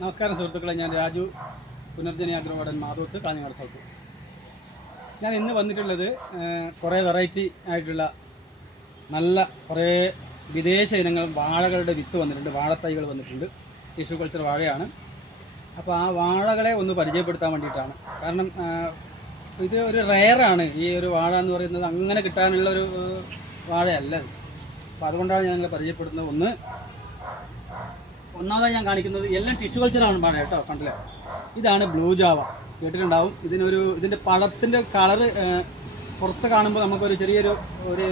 നമസ്കാരം സുഹൃത്തുക്കളെ. ഞാൻ രാജു പുനർജനയാഗ്രഹടൻ മാധവത്ത് കാഞ്ഞങ്ങാട് സൗത്ത്. ഞാൻ ഇന്ന് വന്നിട്ടുള്ളത് കുറേ വെറൈറ്റി ആയിട്ടുള്ള നല്ല കുറേ വിദേശ ഇനങ്ങൾ വാഴകളുടെ വിത്ത് വന്നിട്ടുണ്ട് വാഴത്തൈകൾ വന്നിട്ടുണ്ട്. ടിഷ്യൂ കൾച്ചർ വാഴയാണ്. അപ്പോൾ ആ വാഴകളെ ഒന്ന് പരിചയപ്പെടുത്താൻ വേണ്ടിയിട്ടാണ്. കാരണം ഇത് ഒരു റെയറാണ്. ഈ ഒരു വാഴ എന്ന് പറയുന്നത് അങ്ങനെ കിട്ടാനുള്ള ഒരു വാഴയല്ല അപ്പോൾ അതുകൊണ്ടാണ് ഞാൻ നിങ്ങളെ പരിചയപ്പെടുത്തുന്നത് ഒന്ന് ഒന്നാമതായി ഞാൻ കാണിക്കുന്നത് എല്ലാം ടിഷ്യൂ കൾച്ചറാണ് പാട കേട്ടോ കണ്ടില്ലേ ഇതാണ് ബ്ലൂ ജാവ കേട്ടിട്ടുണ്ടാവും. ഇതിനൊരു ഇതിന്റെ പഴത്തിന്റെ കളറ് പുറത്ത് കാണുമ്പോൾ നമുക്കൊരു ചെറിയൊരു ഒരു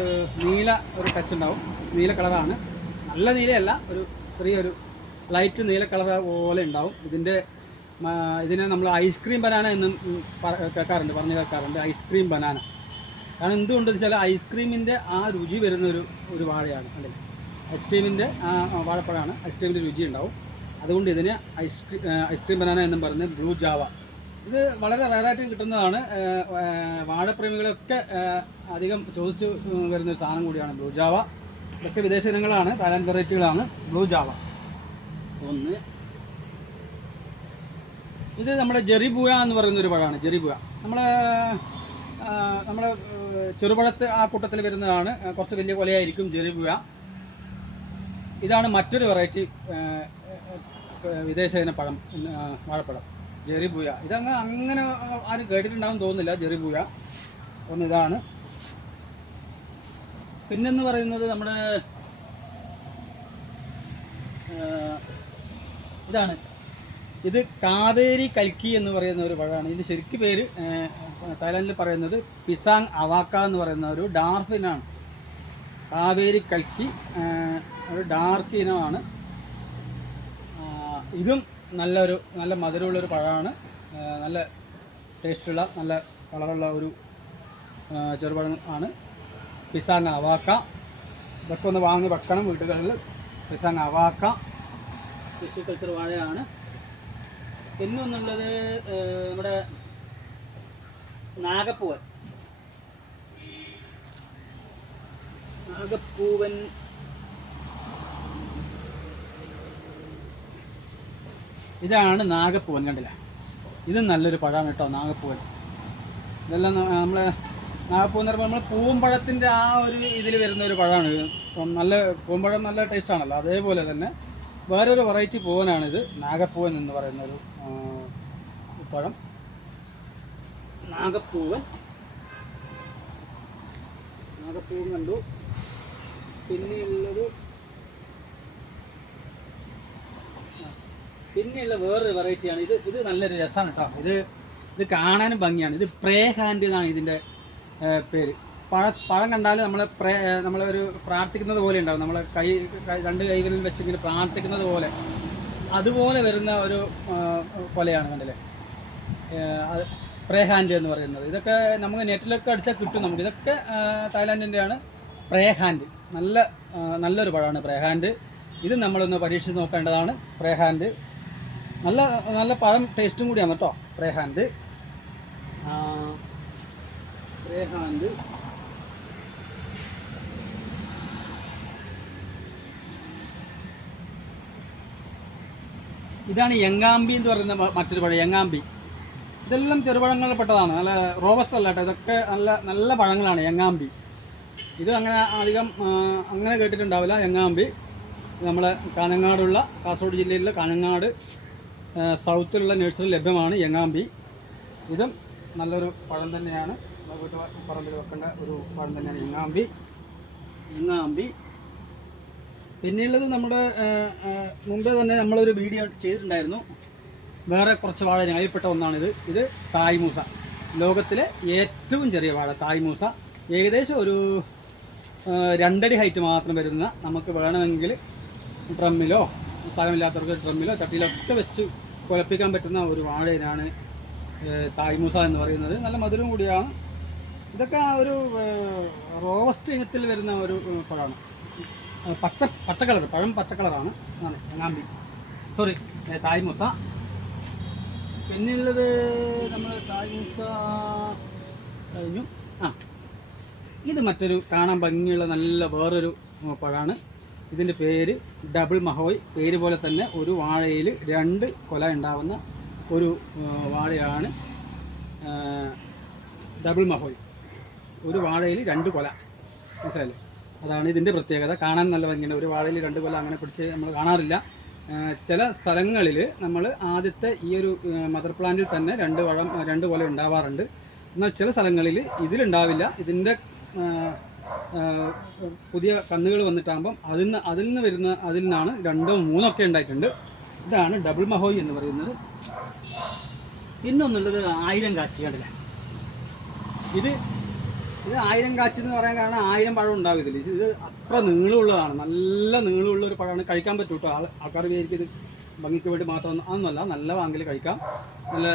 നീല ഒരു ടച്ച് ഉണ്ടാവും. നീല കളറാണ് നല്ല നീലയല്ല ഒരു ചെറിയൊരു ലൈറ്റ് നീല കളർ പോലെ ഉണ്ടാവും. ഇതിന്റെ ഇതിനെ നമ്മൾ ഐസ്ക്രീം ബനാന എന്നും കേൾക്കാറുണ്ട് പറഞ്ഞു കേൾക്കാറുണ്ട്. ഐസ്ക്രീം ബനാന കാരണം എന്തുകൊണ്ടെന്ന് വെച്ചാൽ ഐസ്ക്രീമിന്റെ ആ രുചി വരുന്ന ഒരു വാഴയാണ് കണ്ടില്ലേ? ഐസ്ക്രീമിന്റെ വാഴപ്പഴമാണ്. ഐസ്ക്രീമിന്റെ രുചി ഉണ്ടാവും അതുകൊണ്ട് ഇതിന് ഐസ്ക്രീം ഐസ്ക്രീം ബനാന എന്നും പറയുന്നത് ബ്ലൂ ജാവ. ഇത് വളരെ റയറായിട്ട് കിട്ടുന്നതാണ്. വാഴപ്രേമികളൊക്കെ അധികം ചോദിച്ചു വരുന്ന ഒരു സാധനം കൂടിയാണ് ബ്ലൂ ജാവ. ഇതൊക്കെ വിദേശ ഇനങ്ങളാണ്. തായ്ലാൻഡ് വെറൈറ്റികളാണ് ബ്ലൂ ജാവ. ഒന്ന്. ഇത് നമ്മുടെ ജെറിബുയ എന്ന് പറയുന്ന ഒരു പഴമാണ് ജെറിബുയ നമ്മൾ നമ്മുടെ ചെറുപഴത്ത് ആ കൂട്ടത്തിൽ വരുന്നതാണ്. കുറച്ച് വലിയ കൊലയായിരിക്കും ജെറിബുയ ഇതാണ് മറ്റൊരു വെറൈറ്റി വിദേശ പഴം വാഴപ്പഴം ജെറിബൂയ ഇതങ്ങ് അങ്ങനെ ആരും കേട്ടിട്ടുണ്ടാവും തോന്നുന്നില്ല ജെറിബൂയ ഒന്നിതാണ് പിന്നെന്ന് പറയുന്നത് നമ്മുടെ ഇതാണ്. ഇത് കാവേരി കൽക്കി എന്ന് പറയുന്ന ഒരു പഴമാണ്. ഇതിന്റെ ശരിക്കും പേര് തായ്ലാൻഡിൽ പറയുന്നത് പിസാങ് അവാക്ക എന്ന് പറയുന്ന ഒരു ഡാർഫിനാണ്. കാവേരി കൽക്കി ഒരു ഡാർക്ക് ഇനമാണ്. ഇതും നല്ലൊരു നല്ല മധുരമുള്ളൊരു പഴമാണ്. നല്ല ടേസ്റ്റുള്ള നല്ല കളറുള്ള ഒരു ചെറുപഴം ആണ്. പിസാങ് അവാക്ക. ഇതൊക്കെ ഒന്ന് വാങ്ങി വെക്കണം വീടുകളിൽ പിസാങ് അവാക്ക. Tissue culture വാഴയാണ്. പിന്നെ ഒന്നുള്ളത് നമ്മുടെ നാഗപ്പൂവൻ. നാഗപ്പൂവൻ ഇതാണ് നാഗപ്പൂവൻ കണ്ടില്ല? ഇത് നല്ലൊരു പഴമാണ് കേട്ടോ നാഗപ്പൂവൻ. ഇതെല്ലാം നമ്മളെ നാഗപ്പൂവൻ എന്ന് പറയുമ്പോൾ നമ്മൾ പൂമ്പഴത്തിന്റെ ആ ഒരു ഇതിൽ വരുന്ന ഒരു പഴമാണ്. നല്ല പൂമ്പഴം നല്ല ടേസ്റ്റാണല്ലോ അതേപോലെ തന്നെ വേറൊരു വെറൈറ്റി പൂവനാണിത് നാഗപ്പൂവൻ എന്ന് പറയുന്ന ഒരു പഴം. നാഗപ്പൂവൻ. നാഗപ്പൂവൻ കണ്ടു. പിന്നെയുള്ളത് പിന്നെയുള്ള വേറൊരു വെറൈറ്റിയാണ്. ഇത് ഇത് നല്ലൊരു രസമാണ് കേട്ടോ. ഇത് ഇത് കാണാനും ഭംഗിയാണ്. ഇത് പ്രേ ഹാൻഡ് എന്നാണ് ഇതിന്റെ പേര്. പഴ പഴം കണ്ടാൽ നമ്മൾ പ്രേ നമ്മളൊരു പ്രാർത്ഥിക്കുന്നത് പോലെ ഉണ്ടാവും. നമ്മളെ കൈ രണ്ട് കൈകളിൽ വെച്ച് ഇങ്ങനെ പ്രാർത്ഥിക്കുന്നത് പോലെ. അതുപോലെ വരുന്ന ഒരു കൊലയാണ് കണ്ടില്ലേ? പ്രേ ഹാൻഡ് എന്ന് പറയുന്നത്. ഇതൊക്കെ നമുക്ക് നെറ്റിലൊക്കെ അടിച്ചാൽ കിട്ടും നമുക്ക്. ഇതൊക്കെ തായ്ലാൻഡിന്റെയാണ് പ്രേ ഹാൻഡ് നല്ല നല്ലൊരു പഴമാണ് പ്രേഹാൻഡ് ഇത് നമ്മളൊന്ന് പരീക്ഷിച്ച് നോക്കേണ്ടതാണ് പ്രേഹാൻഡ് നല്ല നല്ല പഴം ടേസ്റ്റും കൂടിയാണ് കേട്ടോ പ്രേഹാൻഡ് പ്രേഹാൻഡ് പ്രേ ഹാൻഡ്. ഇതാണ് യങ്ങാമ്പി എന്ന് പറയുന്ന മറ്റൊരു പഴം യങ്ങാമ്പി ഇതെല്ലാം ചെറുപഴങ്ങളിൽ പെട്ടതാണ് നല്ല റോബസ്റ്റ് അല്ല ഇതൊക്കെ നല്ല നല്ല പഴങ്ങളാണ് യങ്ങാമ്പി ഇത് അങ്ങനെ അധികം അങ്ങനെ കേട്ടിട്ടുണ്ടാവില്ല. എങ്ങാമ്പി നമ്മളെ കാനങ്ങാടുള്ള കാസർഗോഡ് ജില്ലയിലുള്ള കാനങ്ങാട് സൗത്തിലുള്ള നഴ്സറി ലഭ്യമാണ് എങ്ങാമ്പി. ഇതും നല്ലൊരു പഴം തന്നെയാണ്. പറമ്പിൽ വെക്കേണ്ട ഒരു പഴം തന്നെയാണ് എങ്ങാമ്പി. എങ്ങാമ്പി. പിന്നെയുള്ളത് നമ്മുടെ മുമ്പേ തന്നെ നമ്മളൊരു വീഡിയോ ചെയ്തിട്ടുണ്ടായിരുന്നു. വേറെ കുറച്ച് വാഴ ഞായപ്പെട്ട ഒന്നാണിത്. ഇത് തായ്മൂസ. ലോകത്തിലെ ഏറ്റവും ചെറിയ വാഴ തായ്മൂസ. ഏകദേശം ഒരു രണ്ടടി ഹൈറ്റ് മാത്രം വരുന്ന നമുക്ക് വേണമെങ്കിൽ ഡ്രമ്മിലോ സ്ഥലമില്ലാത്തവർക്ക് ഡ്രമ്മിലോ ചട്ടിയിലോ ഒക്കെ വെച്ച് കുഴപ്പിക്കാൻ പറ്റുന്ന ഒരു വാഴയിനാണ് തായ്മൂസ എന്ന് പറയുന്നത്. നല്ല മധുരം കൂടിയാണ്. ഇതൊക്കെ ഒരു റോസ്റ്റ് ഇനത്തിൽ വരുന്ന ഒരു പഴമാണ്. പച്ച പച്ചക്കളർ കളർ പഴം പച്ചക്കളറാണ് ആണ് സോറി തായ്മൂസ പിന്നെയുള്ളത് നമ്മൾ തായ്മൂസ കഴിഞ്ഞു. ആ ഇത് മറ്റൊരു കാണാൻ ഭംഗിയുള്ള നല്ല വേറൊരു പഴമാണ്. ഇതിന്റെ പേര് ഡബിൾ മഹോയ്. പേര് പോലെ തന്നെ ഒരു വാഴയിൽ രണ്ട് കൊല ഉണ്ടാവുന്ന ഒരു വാഴയാണ് ഡബിൾ മഹോയ്. ഒരു വാഴയിൽ രണ്ട് കൊല. മനസ്സിലായില്ലേ? അതാണ് ഇതിന്റെ പ്രത്യേകത. കാണാൻ നല്ല ഭംഗിയുണ്ട്. ഒരു വാഴയിൽ രണ്ട് കൊല അങ്ങനെ പിടിച്ച് നമ്മൾ കാണാറില്ല. ചില സ്ഥലങ്ങളിൽ നമ്മൾ ആദ്യത്തെ ഈ ഒരു മദർ പ്ലാന്റിൽ തന്നെ രണ്ട് വളം രണ്ട് കൊല ഉണ്ടാവാറുണ്ട്. എന്നാൽ ചില സ്ഥലങ്ങളിൽ ഇതിലുണ്ടാവില്ല. ഇതിന്റെ പുതിയ കന്നുകൾ വന്നിട്ടാകുമ്പം അതിൽ നിന്ന് അതിൽ നിന്ന് വരുന്ന അതിൽ നിന്നാണ് രണ്ടോ മൂന്നൊക്കെ ഉണ്ടായിട്ടുണ്ട്. ഇതാണ് ഡബിൾ മഹോയി എന്ന് പറയുന്നത്. പിന്നൊന്നുള്ളത് ആയിരം കാച്ചി ഇത് ഇത് ആയിരം കാച്ചി എന്ന് പറയാൻ കാരണം ആയിരം പഴം ഉണ്ടാവും ഇതിൽ ഇത് അത്ര നീളമുള്ളതാണ്. നല്ല നീളമുള്ള ഒരു പഴമാണ്. കഴിക്കാൻ പറ്റും കേട്ടോ ആൾ ആൾക്കാർ വിചാരിക്കും ഇത് ഭംഗിക്ക് വേണ്ടി മാത്രം അതൊന്നുമല്ല. നല്ല വാങ്ങിൽ കഴിക്കാം. നല്ല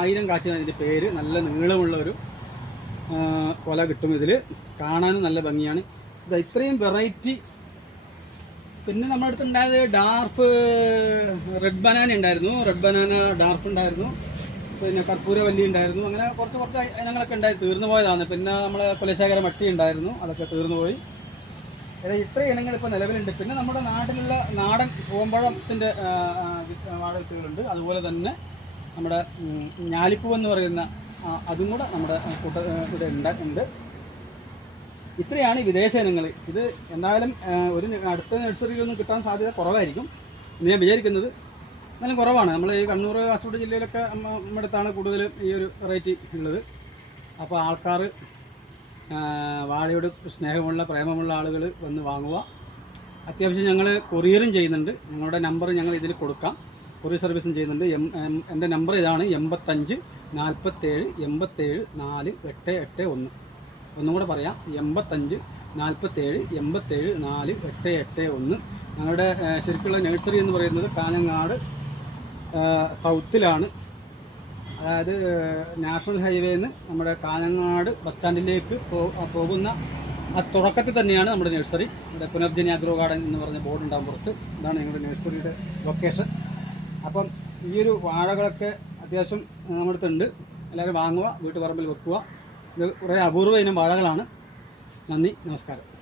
ആയിരം കാച്ചി അതിന്റെ പേര്. നല്ല നീളമുള്ള ഒരു കൊല കിട്ടും ഇതിൽ കാണാനും നല്ല ഭംഗിയാണ്. ഇത് ഇത്രയും വെറൈറ്റി പിന്നെ നമ്മുടെ അടുത്ത് ഉണ്ടായത് ഡാർഫ് റെഡ് ബനാന ഉണ്ടായിരുന്നു. റെഡ് ബനാന ഡാർഫ് ഉണ്ടായിരുന്നു. പിന്നെ കർപ്പൂരവല്ലി ഉണ്ടായിരുന്നു. അങ്ങനെ കുറച്ച് കുറച്ച് ഇനങ്ങളൊക്കെ ഉണ്ടായി തീർന്നു പോയതാണ്. പിന്നെ നമ്മളെ കുലശേഖര മട്ടി ഉണ്ടായിരുന്നു. അതൊക്കെ തീർന്നു പോയി. ഇത്ര ഇനങ്ങൾ ഇപ്പോൾ നിലവിലുണ്ട്. പിന്നെ നമ്മുടെ നാട്ടിലുള്ള നാടൻ പൂമ്പഴത്തിന്റെ വാഴത്തുകളുണ്ട് അതുപോലെ തന്നെ നമ്മുടെ ഞാലിപ്പൂ എന്ന് പറയുന്ന അതും കൂടെ നമ്മുടെ കൂട്ട ഇവിടെ ഉണ്ട് ഇത്രയാണ് വിദേശ ഇനങ്ങൾ ഇത് എന്തായാലും ഒരു അടുത്ത നഴ്സറിയിലൊന്നും കിട്ടാൻ സാധ്യത കുറവായിരിക്കും. എന്ന് ഞാൻ വിചാരിക്കുന്നത്. എന്നാലും കുറവാണ്. നമ്മൾ ഈ കണ്ണൂർ കാസർഗോഡ് ജില്ലയിലൊക്കെ നമ്മുടെ അടുത്താണ് കൂടുതലും ഈ ഒരു വെറൈറ്റി ഉള്ളത്. അപ്പോൾ ആൾക്കാർ വാഴയോട് സ്നേഹമുള്ള പ്രേമമുള്ള ആളുകൾ വന്ന് വാങ്ങുക. അത്യാവശ്യം ഞങ്ങൾ കൊറിയറും ചെയ്യുന്നുണ്ട്. ഞങ്ങളുടെ നമ്പർ ഞങ്ങൾ ഇതിൽ കൊടുക്കാം. കൊറിയർ സർവീസും ചെയ്യുന്നുണ്ട്. എം എന്റെ നമ്പർ ഇതാണ് എൺപത്തഞ്ച് നാൽപ്പത്തേഴ് എൺപത്തേഴ് നാല് എട്ട് എട്ട് ഒന്ന്. ഒന്നും കൂടെ പറയാം. എൺപത്തഞ്ച് നാൽപ്പത്തേഴ് എൺപത്തേഴ് നാല് എട്ട് എട്ട് ഒന്ന്. ഞങ്ങളുടെ ശരിക്കുള്ള നഴ്സറി എന്ന് പറയുന്നത് കാഞ്ഞങ്ങാട് സൗത്തിലാണ്. അതായത് നാഷണൽ ഹൈവേന്ന് നമ്മുടെ കാഞ്ഞങ്ങാട് ബസ് സ്റ്റാൻഡിലേക്ക് പോകുന്ന ആ തുടക്കത്തിൽ തന്നെയാണ് നമ്മുടെ നഴ്സറി. ഇവിടെ പുനർജനി അഗ്രോ ഗാർഡൻ എന്ന് പറഞ്ഞ ബോർഡ് ഉണ്ടാകും പുറത്ത്. ഇതാണ് ഞങ്ങളുടെ നഴ്സറിയുടെ ലൊക്കേഷൻ. അപ്പം ഈ ഒരു വാഴകളൊക്കെ അത്യാവശ്യം നമ്മുടെ അടുത്തുണ്ട് എല്ലാവരും വാങ്ങുക വീട്ടുപറമ്പിൽ വെക്കുക. ഇത് കുറേ അപൂർവ ഇനം വാഴകളാണ്. നന്ദി നമസ്കാരം.